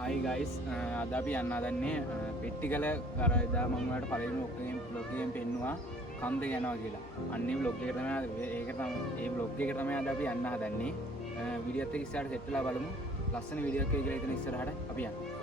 හයි guys අද අපි යන්න හදන්නේ පෙට්ටිකල අර එදා මම ඔයාලට පළවෙනි බ්ලොග් එකෙන් පෙන්නුවා කන්ද යනවා කියලා. අන්නේ බ්ලොග් එක තමයි ඒ බ්ලොග් එක තමයි අද අපි යන්න හදන්නේ. වීඩියෝත් එක්ක ඉස්සරහට සෙට් වෙලා බලමු. ලස්සන වීඩියෝ එකක් කියලා හිතන ඉස්සරහට අපි යන්න.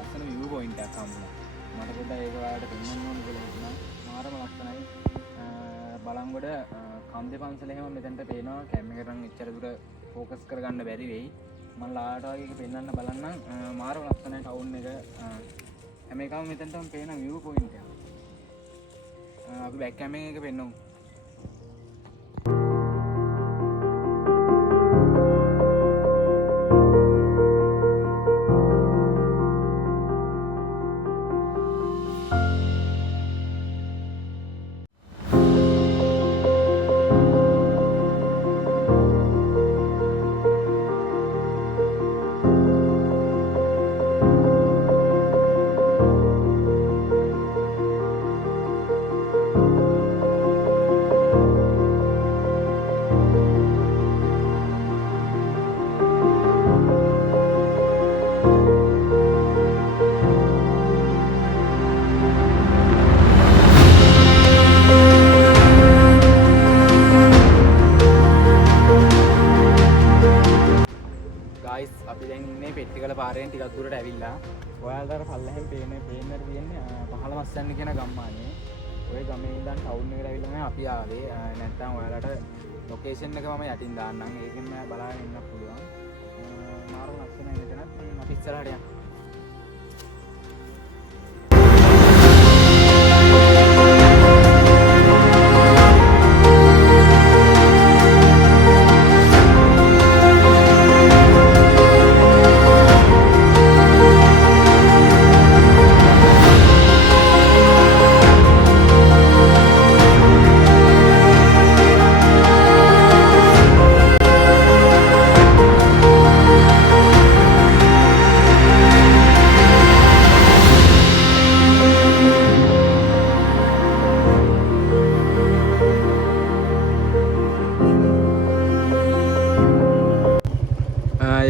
ලස්සන view point එකක් හම්බුණා. මට පොඩ්ඩක් ඒක ඔයාලට පෙන්වන්න ඕන කියලා හිතුණා. මාරම ලස්සනයි. බලංගොඩ කන්දේ පන්සල එහෙම මෙතනට පේනවා. කැම් එක නම් එච්චර දුර ફોකස් කරගන්න බැරි වෙයි. මම ලාට වගේ එක පෙන්වන්න බලන්නම්. මාරම ලස්සනයි ටවුන් එක. හැම එකම මෙතනටම පේන view point එක. අපි බෑක් කැමෙන් එක පෙන්වමු. අපි දැන් ඉන්නේ පෙට්ටිකල පාරෙන් ටිකක් දුරට ඇවිල්ලා. ඔයාලට අර පල්ලෙහෙන් පේන්නට තියෙන්නේ 15 මස්සන්න කියන ගම්මානේ. ওই ගමේ ඉඳන් ටවුන් එකට ඇවිල්ලා මේ අපි ආවේ. නැත්නම් ඔයාලට ලොකේෂන් එක මම යටින් දාන්නම්. ඒකෙන් මම බලාගෙන ඉන්න පුළුවන්. මාරු ලස්සනයි මෙතනත්. අපි ඉස්සරහට යන්න.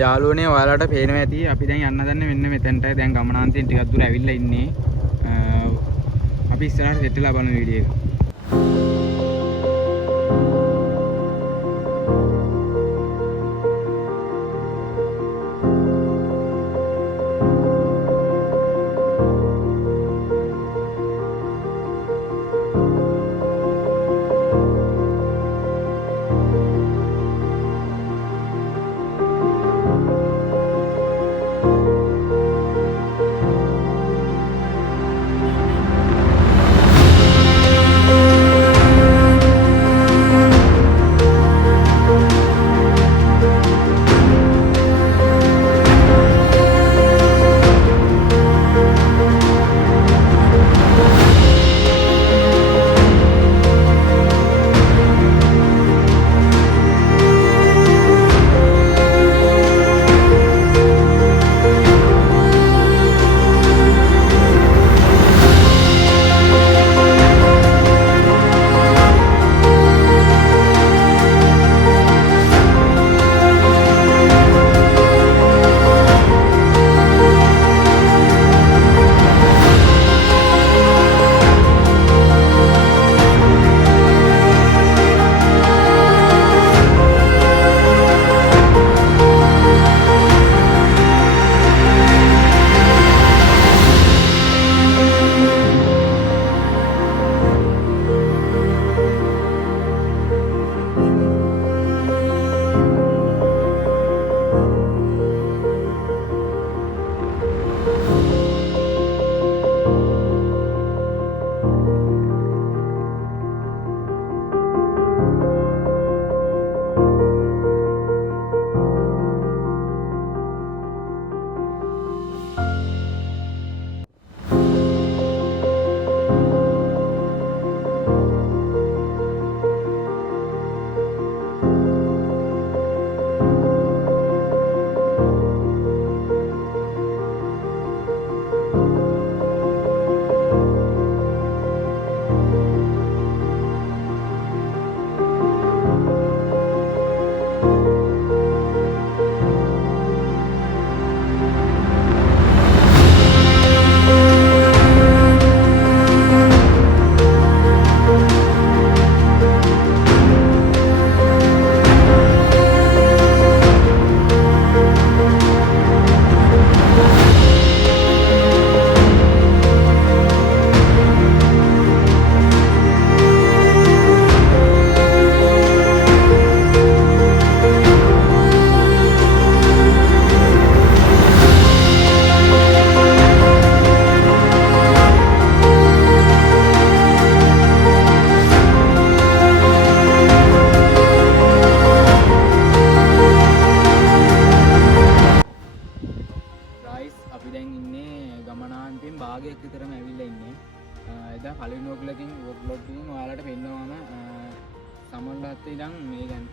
යාළුවනේ ඔයාලට පේනවා ඇති අපි දැන් යන්න හදන්නේ මෙන්න මෙතනට. දැන් ගමනාන්තයෙන් ටිකක් දුර ඇවිල්ලා ඉන්නේ. අපි ඉස්සරහට සෙට් වෙලා බලන වීඩියෝ එක.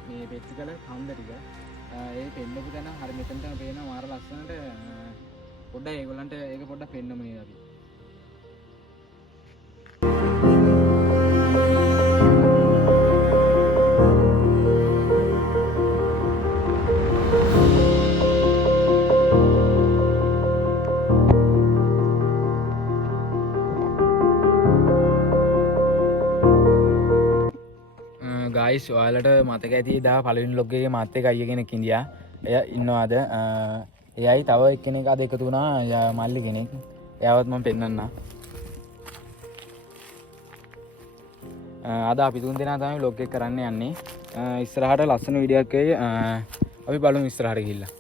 මේ පෙච්චි කළ කන්ද ටික ඒ පෙන්නපු තැන හරි මෙතනට පේන මාර ලස්සනට පොඩ්ඩක් ඒගොල්ලන්ට ඒක පොඩ්ඩක් පෙන්නමු නේද අපි. ගයිස් ඔයාලට මතක ඇති දා පළවෙනි ලොග් එකේ මාත් එක්ක අයියා කෙනෙක් ඉඳියා. එයා ඉන්නවාද? එයයි තව එක්කෙනෙක් අද එකතු වුණා. එයා මල්ලි කෙනෙක්. එයාවත් මම පෙන්නන්නම්. අද අපි තුන් දෙනා තමයි vlog එක කරන්න යන්නේ. ඉස්සරහට ලස්සන වීඩියෝ එකක් එයි. අපි බලමු ඉස්සරහට ගිහිල්ලා.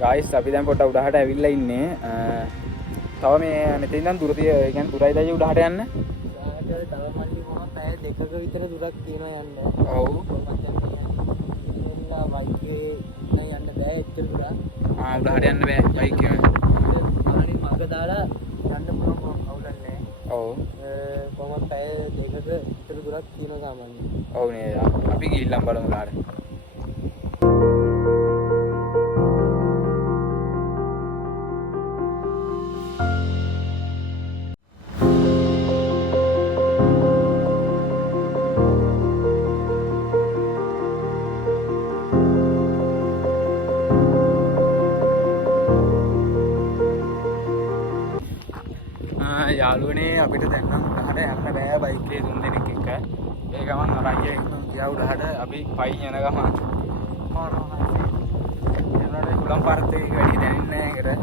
ගයිස් අපි දැන් පොඩ්ඩක් උඩහට ඇවිල්ලා ඉන්නේ. තව මේ මෙතන ඉඳන් දුර තිය ඒ කියන්නේ දුරයි දැයි උඩහට යන්න. උඩහට තව මල්ලි කොහොමද පැය දෙකක විතර දුරක් තියෙනවා යන්න. ඔව්. එන්න බයික් එකේ යන්න බෑ එච්චර දුර. උඩහට යන්න බෑ බයික් එකේ. අනිත් මග දාලා යන්න පුළුවන් අවුලක් නෑ. ඔව්. කොහොමද පැය දෙකක විතර දුරක් තියෙනවා සාමාන්‍යයෙන්. ඔව් නේද. අපි ගිහිල්ලා බලමු උඩහට. යාළුවනේ අපිට දැන් නම් උඩහට යන්න බෑ බයික් එකේ තුන් දෙනෙක් එක්ක. ඒ ගමන් අරයි ගියා උඩහට අපි පයින් යන ගමන්. එනකොට උලම් පාරත් එක වැඩි දැනෙන්නේ නැහැ ඒකට.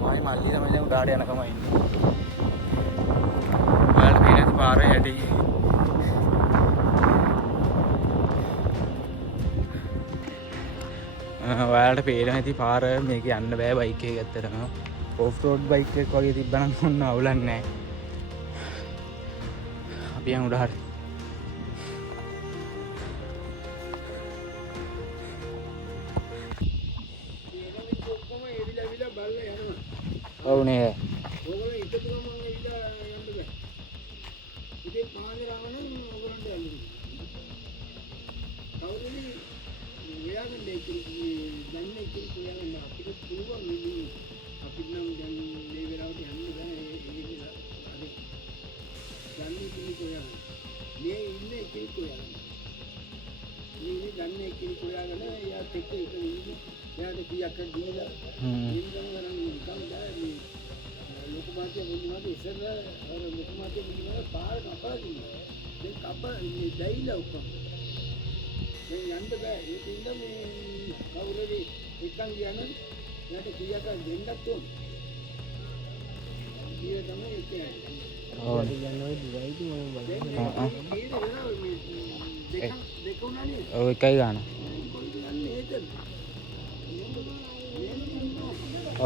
මමයි මල්ලි තමයි දැන් උඩහට යන ගමන් ඉන්නේ. ඔයාලට පේන පාර යටි. ඔයාලට පේන ඇති පාර මේක යන්න බෑ බයික් එකේ ඇත්තටම. ඔෆ් රෝඩ් බයික් එකක් වගේ තිබ්බනම් ඔන්න අවුලක් නැහැ. අපි යන් උඩහට. ඔව් නේ. ඕගොල්ලෝ ඉතතුම මම එවිලා යන්න බෑ. ඉතින් පානේ රාවනම් ඕගොල්ලන්ට යන්න. කවුරුනි මෙයාගේ දන්නේ කිව්වොත් අපිට පුළුවන් නෙමෙයි. අපිට නම් දැන් මේ වෙලාවට යන්න බෑ ඒක අද යන්නේ කිලි මේ ඉන්නේ කිලි කොයාගෙන මේ දන්නේ කිලි කොයාගෙන එයාට එක්ක ඉන්නේ එයාට කීයක් දීලා ඉන්නම් වරන් නිකන් දැන් ලොකු මාත්‍ය මුලින්ම ඉස්සර අර ලොකු මාත්‍ය මුලින්ම පාර කපලා තිබුණා දැන් කප දෙයිලා ඔක්කොම දැන් යන්න බෑ ඒක ඉන්න මේ කවුරුරි එක්කන් ගියානම් එයාට කීයක් දෙන්නත් ඕන. ඊයේ තමයි ඒක. ඔව්. යනවා දුරයිද මම බලන්න. දෙක උනානේ. ඔව් එකයි ගන්න.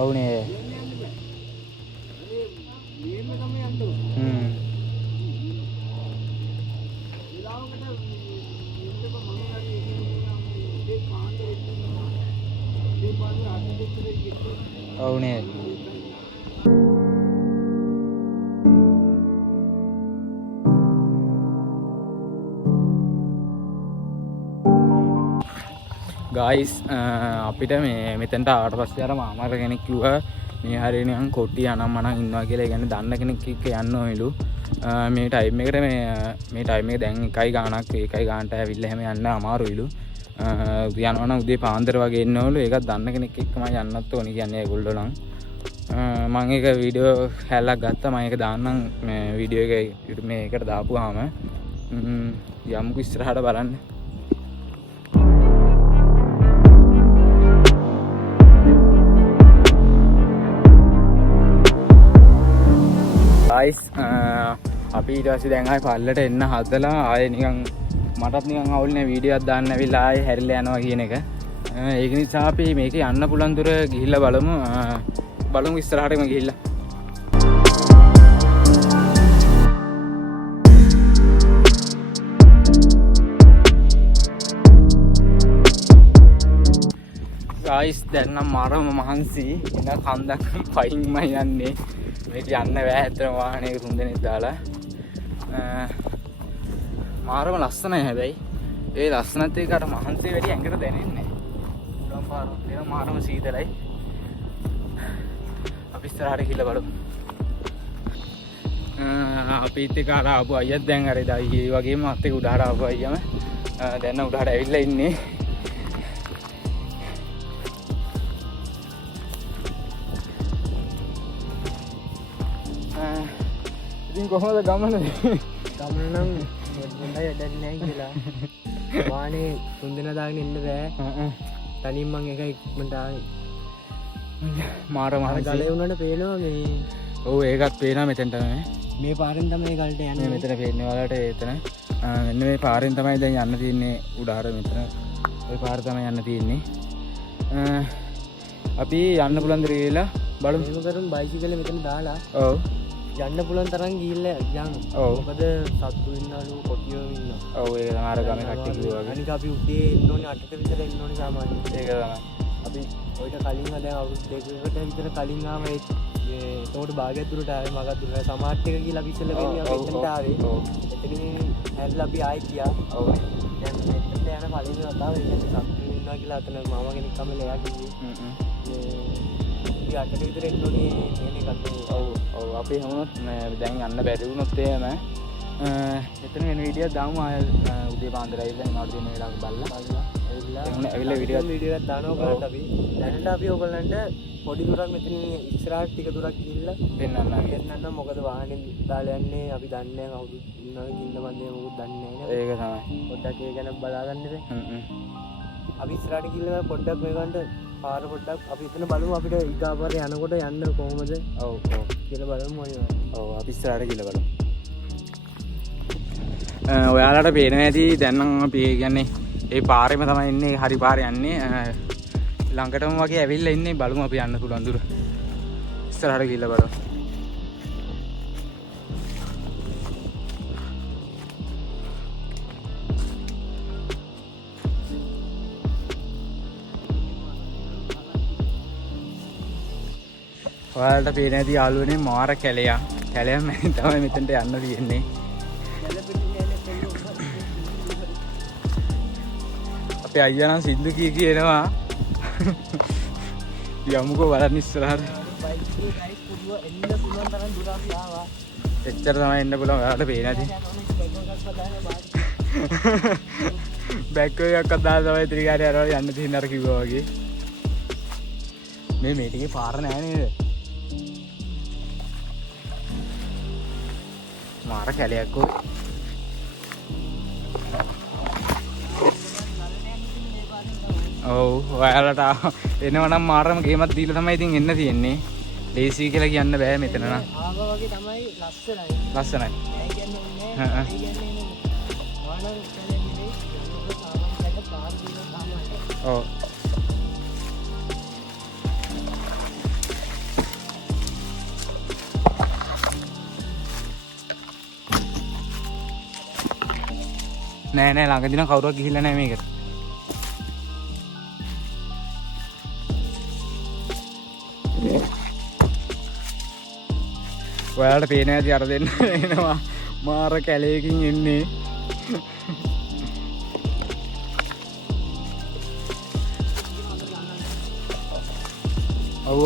ඔව් නේ. මේම තමයි යන්න ඕන. ඊළඟට ඉන්නකො මම හරි ඒ පාන්දර ඒ පාන්දර ආර්කිටෙක්චර් ඔව් නේ. ගයිස් අපිට මේ මෙතෙන්ට ආවට පස්සේ අර මාමාර කෙනෙක් කිව්වා මේ හරිය නිකන් කොට්ටිය අනම් මනම් ඉන්නවා කියලා. ඒ කියන්නේ දන්න කෙනෙක් එක්ක යන්න ඕනෙලු. මේ ටයිම් එකට මේ ටයිම් එක දැන් 1 ගානක් 1 ගානට ඇවිල්ලා එහෙම යන්න අමාරුයිලු. යනවා නම් උදේ පාන්දර වගේ එන්න ඕනලු. ඒකත් දන්න කෙනෙක් එක්කම යන්නත් ඕනේ කියන්නේ ඒගොල්ලෝ නම්. මම ඒක වීඩියෝ හැලක් ගත්තා. මම ඒක දාන්නම් මේ වීඩියෝ එක මේකට දාපුවාම යමුකෝ ඉස්සරහට බලන්න. guys අපි ඊට පස්සේ දැන් ආයේ පල්ලට එන්න හදලා ආයේ නිකන් මටත් නිකන් අවුල්නේ වීඩියෝ එකක් දාන්න ඇවිල්ලා ආයේ හැරිලා යනවා කියන එක. ඒක නිසා අපි මේකේ යන්න පුළුවන් දුර ගිහිල්ලා බලමු ඉස්සරහටම ගිහිල්ලා. guys දැන් නම් මාරම මහන්සි ඉඳ කන්දක් පයින්මයි යන්නේ. මේක යන්න බෑ ඇත්තටම වාහනේ 3 දෙනෙක් දාලා. මාරම ලස්සනයි හැබැයි. ඒ ලස්සනත් එක්ක අර මහන්සිය වැඩි ඇඟට දැනෙන්නේ. උඩම් පාරක් තියෙන මාරම සීතලයි. අපි ඉස්සරහට ගිහලා බලමු. අපිත් එක්ක අර ආපු අයියත් දැන් අර ඒ වගේම අත් එක්ක උඩහට ආපු අයියම දැන් උඩහට ඇවිල්ලා ඉන්නේ. ඉතින් කොහොමද ගමන? ගමන නම් හොඳයි වැඩක් නැහැ කියලා. වාහනේ 3 දෙනා දාගෙන ඉන්න බෑ. තනියෙන් මං එකයි ඉක්මනට ආවේ. මාර ගලේ උනට පේනවා මේ. ඔව් ඒකත් පේනවා මෙතෙන්ට මේ පාරෙන් තමයි ගලට යන්නේ. මෙතන පේන්නේ ඔයාලට එතන. මෙන්න මේ පාරෙන් තමයි දැන් යන්න තියෙන්නේ උඩහට මෙතන. ওই පාර තමයි යන්න තියෙන්නේ. අපි යන්න පුළුවන් දේ කියලා බලමු. මේක කරන් බයිසිකලෙ මෙතන දාලා. ඔව්. යන්න පුළුවන් තරම් ගිහිල්ලා යන්න. ඔව්. මොකද සත්තු ඉන්නලු කොටියෝ ඉන්නවා. ඔව් ඒක තමයි අර ගමේ කට්ටිය කිව්වා වගේ. අනික අපි උදේ එන්න ඕනේ 8ට විතර එන්න ඕනේ සාමාන්‍යයෙන්. ඒක තමයි. අපි ඔයිට කලින් දැන් අවුරුදු 2කට විතර කලින් ආව ඒකට භාගයක් දුරට ආවේ මගක් දුරට සමාර්ට් එක කියලා අපි ඉස්සෙල්ලා වෙන්නේ අපි එතනට ආවේ. එතනින් හැරිලා අපි ආයි ගියා. ඔව්. දැන් මෙතනට යන පළවෙනි වතාව ඒ කියන්නේ සත්තු ඉන්නවා කියලා අතන මාමා කෙනෙක් කමල එයා කිව්වේ. අපි 8ට විතර එන්න ඕනේ කියන එකත්. ඔව් ඔව් අපි හැමෝත් දැන් යන්න බැරි වුණොත් එහෙම එතන වෙන වීඩියෝක් දාමු ආයෙ උදේ පාන්දර ඇවිල්ලා නඩු දෙන වෙලාවක බලලා ඇවිල්ලා වීඩියෝ එකක් දානවා ඔයගලන්ට අපි. දැනට අපි ඔයගලන්ට පොඩි දුරක් මෙතන ඉස්සරහට ටික දුරක් ගිහිල්ලා දෙන්නන්න මොකද වාහනේ දාලා යන්නේ අපි දන්නේ නැහැ කවුද ඉන්නවද කින්න මන්දේ මොකුත් දන්නේ නැහැ. ඒක තමයි. පොඩ්ඩක් ඒ ගැන බලා ගන්න ඉතින්. අපි ඉස්සරහට ගිහිල්ලා පොඩ්ඩක් මේකට පාර පොඩ්ඩක් අපි එතන බලමු අපිට ඊගාපාරේ යනකොට යන්න කොහොමද. ඔව් ඔව් කියලා බලමු මොනවා. ඔව් අපි ඉස්සරහට ගිහලා බලමු. ඔයාලට පේනවා ඇති දැන් නම් අපි කියන්නේ ඒ පාරේම තමයි ඉන්නේ. හරි පාරේ යන්නේ. ළඟටම වගේ ඇවිල්ලා ඉන්නේ. බලමු අපි යන්න පුළුවන් දුර. ඉස්සරහට ගිහලා බලමු. ඔයාලට පේන ඇති යාළුවනේ මාර කැලයක්. කැලයක් මැනින් තමයි මෙතනට යන්න තියෙන්නේ. අපේ අයියා නම් සින්දු කියනවා. යමුකෝ බලන්න ඉස්සරහට. එච්චර තමයි එන්න පුළුවන්. ඔයාලට පේන ඇති. බැක්කෝ එකක් දාලා තමයි ත්‍රිකාරය අරවල යන්න තියෙන අර කිව්වා වගේ. මේ ටිකේ පාර නෑ නේද? මාර කැලයක් ඔය. ඔව් ඔයාලට එනවනම් මාරම ගේමක් දීලා තමයි ඉතින් එන්න තියෙන්නේ. ලේසි කියලා කියන්න බෑ මෙතන නම්. ආවා වගේ තමයි ලස්සනයි. ලස්සනයි. ඒ කියන්නේ නෑ. ඒ කියන්නේ වාහන කැලේ සාමාන්‍යයෙන් පාර දින සාමාන්‍යයෙන්. ඔව්. නෑ නෑ ළඟදී නම් කවුරුවත් ගිහිල්ලා නෑ මේකට. ඔයාලට පේනවා ඇති අර දෙන්න එනවා මාර කැලේකින් එන්නේ. ඔව්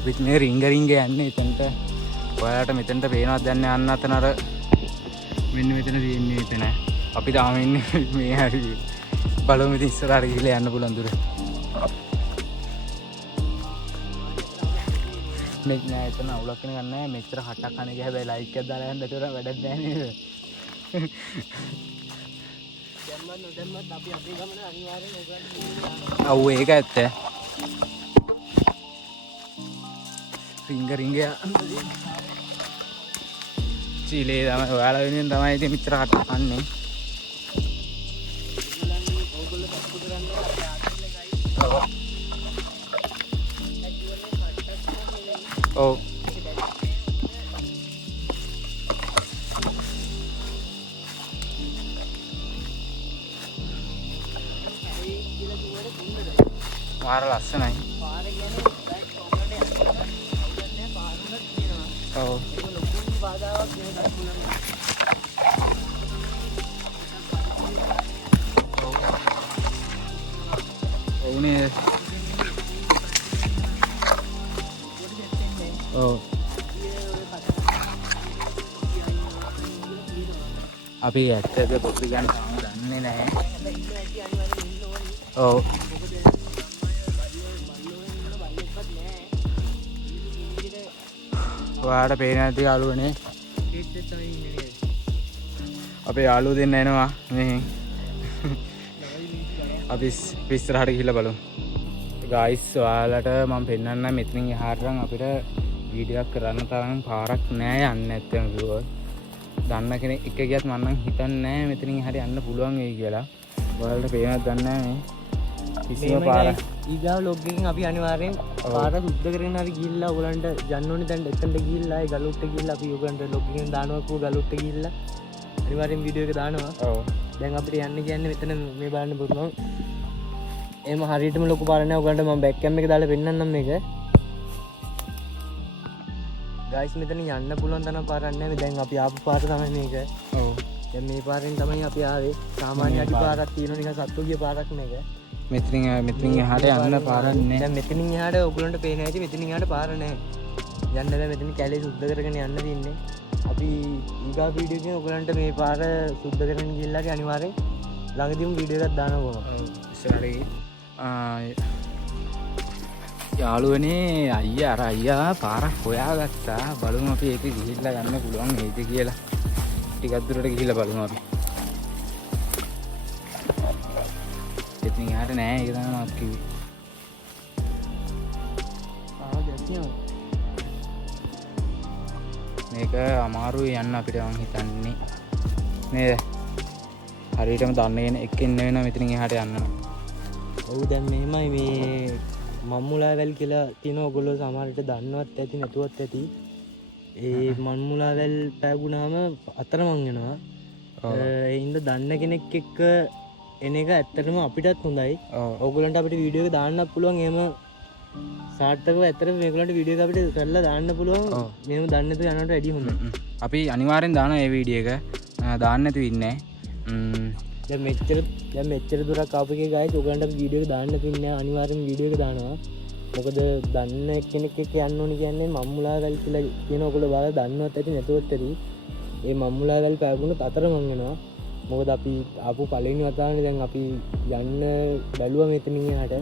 අපිත් මේ රිංග යන්නේ එතනට. ඔයාලට මෙතනට පේනවද දැන් යන්න අතන අර මෙන්න මෙතන තියෙන්නේ එතන. අපි තාම ඉන්නේ මේ හරිය. බලමු ඉතින් ඉස්සරහට ගිහලා යන්න පුළුවන් දුර. මේක නෑ එතන අවුලක් වෙන ගන්න නෑ. මෙච්චර හටක් කන එක හැබැයි ලයික් එකක් දාලා යන්න ඒතර වැඩක් නෑ නේද? දැම්මත් අපි අපේ ගමන අනිවාර්යෙන් ඔයගොල්ලෝ ඔව් ඒක ඇත්ත. රිංග චීලේ තමයි ඔයාලා වෙනුවෙන් තමයි ඉතින් මෙච්චර හටක් කන්නේ. ඔව් මාර ලස්සනයි. ඔව් ඔව්නේ. ඔව් අපි ඇත්තද පොත් ගන්න දන්නේ නැහැ. ඔව් ඔයාලට පේන නැති යාළුවනේ. අපේ යාළුවෝ දෙන්න එනවා මෙහෙන්. අපි ඉස්සරහට ගිහිල්ලා බලමු. ගායිස් ඔයාලට මම පෙන්නන්න මෙතනින් එහාට නම් අපිට වීඩියෝ එකක් කරන්න තරම් පාරක් නෑ යන්න නැත්තම් කිව්වොත්. දන්න කෙනෙක් එක ගියත් මම නම් හිතන්නේ නෑ මෙතනින් එහාට යන්න පුළුවන් වෙයි කියලා. ඔයාලට පේනවද දන්නේ නෑ මේ. කිසිම පාරක් ඊගාව ලොග් එකකින් අපි අනිවාර්යෙන් පාර සුද්ධ කරගෙන හරි ගිහිල්ලා ඔයගලන්ට යන්න ඕනේ. දැන් එතනට ගිහිල්ලා ඒ ගලුට්ට ගිහිල්ලා අපි ඔයගලන්ට ලොග් එකෙන් දානවා කෝ ගලුට්ට ගිහිල්ලා අනිවාර්යෙන් වීඩියෝ එක දානවා. ඔව් දැන් අපිට යන්න කියන්නේ මෙතන මේ බලන්න පුළුවන්. එහෙම හරියටම ලොකු පාර නෑ. ඔයගලන්ට මම බෑක් කැම් එක දාලා පෙන්නන්නම් මේක. ගයිස් මෙතන යන්න පුළුවන් තරම් පාරක් නෑ. දැන් අපි ආපු පාර තමයි මේක. ඔව් දැන් මේ පාරෙන් තමයි අපි ආවේ. සාමාන්‍ය අඩි පාරක් තියෙනවා නිකන් සත්තු ගිය පාරක් මේක. මෙතනින් එහාට යන්න පාරක් නෑ. දැන් මෙතනින් එහාට ඔයගලන්ට පේන ඇති මෙතනින් එහාට පාර නෑ. යන්න බෑ. මෙතන කැලේ සුද්ධ කරගෙන යන්න තියෙන්නේ. අපි ඊගා වීඩියෝ එකෙන් ඔයගලන්ට මේ පාර සුද්ධ කරගෙන ගිහිල්ලා අනිවාර්යෙන් ළඟදීම වීඩියෝ එකක් දානවා කොහොමද? ඉස්සරහට යාළුවනේ අයියා පාරක් හොයාගත්තා. බලමු අපි ඒක ගිහිල්ලා ගන්න පුළුවන් වේද කියලා. ටිකක් දුරට ගිහිල්ලා බලමු අපි. ඉතින් යාට නෑ ඒක තමයි මම කිව්වේ. මේක අමාරුයි යන්න අපිට මං හිතන්නේ නේද? හරියටම දන්න එක්කෙන්න වෙනවා මෙතනින් එහාට යන්න නම්. ඔව් දැන් මෙහෙමයි මේ මම්මුලාවැල් කියලා තියෙන ඔයගොල්ලෝ සමහරවිට දන්නවත් ඇති නැතුවත් ඇති. ඒ මම්මුලාවැල් පෑගුණාම අතරමං වෙනවා. ඒ හින්දා දන්න කෙනෙක් එක්ක එන එක ඇත්තටම අපිටත් හොඳයි. ඔයගොල්ලන්ට අපිට වීඩියෝ එක දාන්නත් පුළුවන්. එහෙම සාර්ථකව ඇත්තටම මේගොල්ලන්ට වීඩියෝ එක අපිට කරලා දාන්න පුළුවන්. මෙහෙම දන්නේ නැතුව යනවට වැඩිය හොඳයි. අපි අනිවාර්යෙන් දානවා මේ වීඩියෝ එක. දාන්න නැතුව ඉන්නේ දැන් මෙච්චර දුරක් ආපු එකේ ගායිස් ඔයගලන්ට වීඩියෝ එක දාන්න තින්නේ අනිවාර්යෙන් වීඩියෝ එක දානවා. මොකද දන්න කෙනෙක් එක්ක යන්න ඕනි කියන්නේ මම්මුලාවැල් කියලා කියන ඔයගොල්ලෝ බලලා දන්නවත් ඇති නැතුවත් ඇති. ඒ මම්මුලාවැල් පැගුණොත් අතරමං වෙනවා. මොකද අපි ආපු පළවෙනි වතාවනේ දැන් අපි යන්න බැලුවා මෙතනින් එහාට.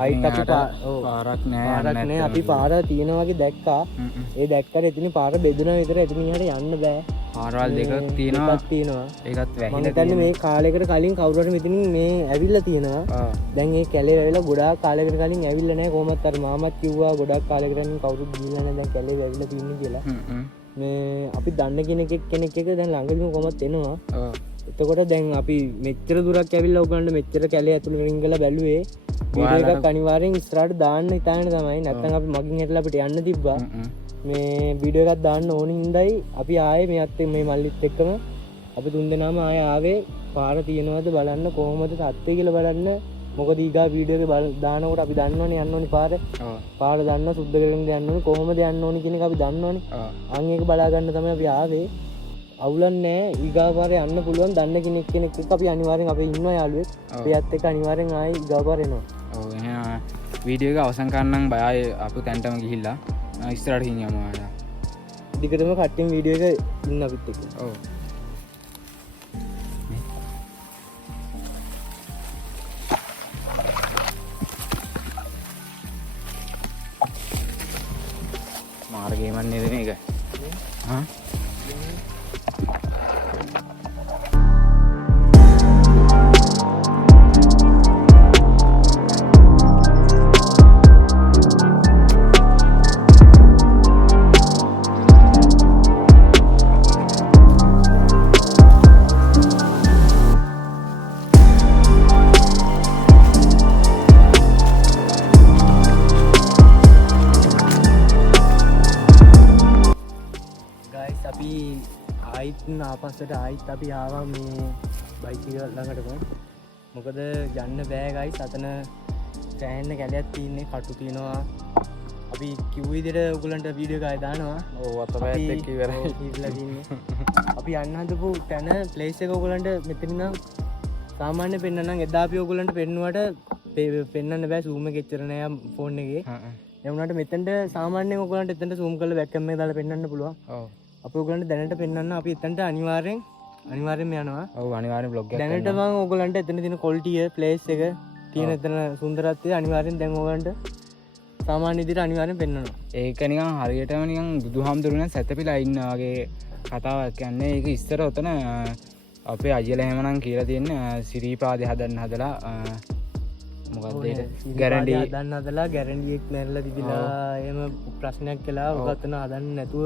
ආයිත් අපි පාරක් නෑ. අපි පාර තියෙනවා වගේ දැක්කා. ඒ දැක්කට එතන පාර බෙදුනා විතර එතනින් එහාට යන්න බෑ. පාරවල් දෙකක් තියෙනවා. ඒකත් වැහිලා. මම හිතන්නේ මේ කාලයකට කලින් කවුරු හරි මෙතනින් මේ ඇවිල්ලා තියෙනවා. දැන් මේ කැලේ වැවිලා ගොඩාක් කාලයකට කලින් ඇවිල්ලා නැහැ. කොහොමත් අර මාමත් කිව්වා ගොඩාක් කාලයකට කලින් කවුරුත් ගිහිල්ලා නැහැ. දැන් කැලේ වැවිලා තින්නේ කියලා. මේ අපි දන්න කෙනෙක් එක දැන් ළඟදීම කොහොමත් එනවා. එතකොට දැන් අපි මෙච්චර දුරක් ඇවිල්ලා ඔයගලන්ට මෙච්චර කැලේ ඇතුළේ රින්ගලා බැලුවේ. වීඩියෝ එකක් අනිවාර්යෙන් ඉස්සරහට දාන්න හිතාගෙන තමයි. නැත්නම් අපි මගින් හැටලා අපිට යන්න තිබ්බා. මේ වීඩියෝ එකක් දාන්න ඕනි හින්දායි අපි ආයේ මෙයත් මේ මල්ලිත් එක්කම අපි තුන්දෙනාම ආයේ ආවේ. පාර තියෙනවද බලන්න කොහොමද තත්ත්වය කියලා බලන්න. මොකද ඊගා වීඩියෝ එක දානකොට අපි දන්නවනේ යන්න ඕනි පාර. පාර දන්න සුද්ධ කරගෙන යන්න ඕනි කොහොමද යන්න ඕනි කියන එක අපි දන්නවනේ. අන් ඒක බලා ගන්න තමයි අපි ආවේ. අවුලක් නැහැ. ඊගා පාරේ යන්න පුළුවන්. දන්න කෙනෙක් එක්ක අපි අනිවාර්යෙන් අපි ඉන්නවා යාළුවෙක්. එයාත් එක්ක අනිවාර්යෙන් ආයේ ඊගා පාර එනවා. ඔව් එහෙනම් වීඩියෝ එක අවසන් කරන්නම් බය අපු තැන්ටම ගිහිල්ලා ඉස්සරහට හිනියම ආලා. දිගටම කට්ටින් වීඩියෝ එක ඉන්න අපිත් එක්ක. ඔව්. මාර්ගයමන් නේද මේක? හා? ගයිස් අපි ආයිත් ආපස්සට ආයිත් අපි ආවා මේ බයික් එක ළඟටම. මොකද යන්න බෑ ගයිස්. අතන සෑහෙන්න කැලයක් තියෙන්නේ, කටු තියෙනවා. අපි කිව්ව විදිහට ඔයගලන්ට වීඩියෝ එකක් දානවා. ඔව් අතපයත් එක්ක ඉවරයි. ඉවිලා තින්නේ. අපි යන්න හදපු තැන ප්ලේස් එක ඔයගලන්ට මෙතන නම් සාමාන්‍ය පෙන්නන්නම්. එදා අපි ඔයගලන්ට පෙන්නුවට පෙන්වන්න බෑ, zoom එක එච්චර නෑ ෆෝන් එකේ. ඒ වුණාට මෙතෙන්ට සාමාන්‍යයෙන් ඔයගලන්ට එතනට zoom කරලා webcam එක දාලා පෙන්වන්න පුළුවන්. ඔව්. අපි ඔයගලන්ට දැනට පෙන්වන්න. අපි එතනට අනිවාර්යෙන් යනවා. ඔව් අනිවාර්යෙන් vlog එකක් දැනට මම ඔයගලන්ට එතන තියෙන quality place එක තියෙන එතන සුන්දරත්වය අනිවාර්යෙන් දැන් ඔයගලන්ට සාමාන්‍ය විදිහට අනිවාර්යෙන් පෙන්වනවා. ඒක නිකන් හරියටම නිකන් බුදුහාමුදුරුවෝ සැතපීලා ඉන්න වගේ කතාවක් කියන්නේ. ඒක ඉස්සර උතන අපේ අයියලා එහෙමනම් කියලා තියෙන්නේ සිරීපාදේ හදන්න හදලා මොකක්ද ඒක ගැරන්ටි හදන්න හදලා ගැරන්ටි එක මැරලා තිබිලා එහෙම ප්‍රශ්නයක් කළා. ඔක අතන හදන්න නැතුව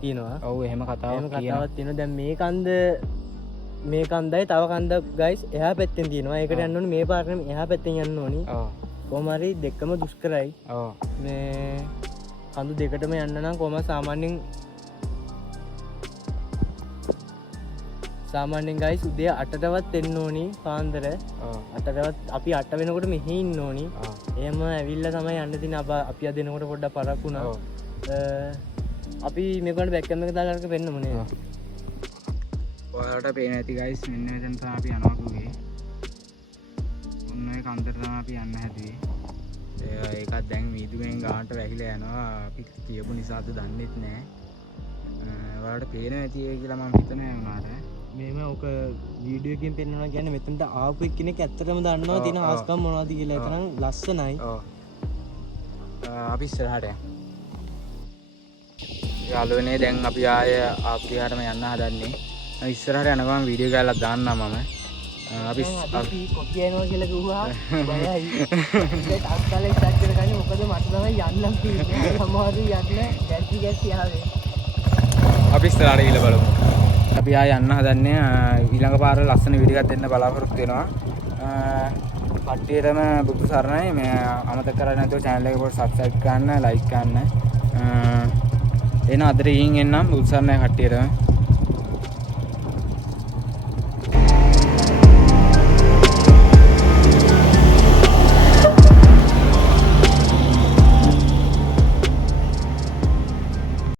තියෙනවා. ඔව් එහෙම කතාවක් කතාවක් තියෙනවා. දැන් මේ කන්දයි තව කන්දක් ගයිස් එහා පැත්තෙන් තියෙනවා. ඒකට යන්න ඕනේ මේ පාරෙන් එහා පැත්තෙන් යන්න ඕනි. ඔව්. කොහොම හරි දෙකම දුෂ්කරයි. ඔව්. මේ කඳු දෙකටම යන්න නම් කොහොම සාමාන්‍යයෙන් ගයිස් උදේ 8ටවත් එන්න ඕනි පාන්දර. 8ටවත් අපි 8 වෙනකොට මෙහි ඉන්න ඕනි. එහෙම ඇවිල්ලා තමයි යන්න තියෙන්නේ. අපි අද එනකොට පොඩ්ඩක් පරක් වුණා. අපි මේකට බැක්කම් එක දාලා අරක පෙන්නමු නේ. ඔයාලට පේන ඇති ගයිස් මෙන්න මෙතන තමයි අපි යනවා කුගේ. ඔන්න ඔය කන්දර තමයි අපි යන්න හැදුවේ. ඒකත් දැන් මීදුවෙන් ගානට වැහිලා යනවා. අපි කියපු නිසාද දන්නෙත් නෑ. ඔයාලට පේන ඇති කියලා මම හිතන්නේ උනාට. මේම ඔක වීඩියෝ එකකින් පෙන්වනවා කියන්නේ මෙතනට ආපු එක්කෙනෙක් ඇත්තටම දන්නවා තියෙන ආස්කම් මොනවද කියලා. ඒක නම් ලස්සනයි. ඔව්. අපි ඉස්සරහට යමු. යාළුවනේ දැන් අපි ආය ආපියාටම යන්න හදන්නේ. ඉස්සරහට යනකම් වීඩියෝ එකක් දාන්නම් මම. අපි කොපි යනවා කියලා කිව්වා බයයි. ඒක අත්කලෙක් සැක් කරගන්නේ. මොකද මට තමයි යන්නම් තියෙන්නේ. සමහරු යන්න ගැටි ආවේ. අපි ඉස්සරහට ගිහලා බලමු. අපි ආය යන්න හදන්නේ. ඊළඟ පාර ලස්සන වීඩියෝ එකක් දෙන්න බලාපොරොත්තු වෙනවා. කට්ටියටම බුදු සරණයි. මේ අමතක කරන්නේ නැතුව channel එක පොඩ්ඩක් subscribe කරන්න, like කරන්න. එන අදට ගිහින් එන්නම් බුදු සරණයි කට්ටියටම.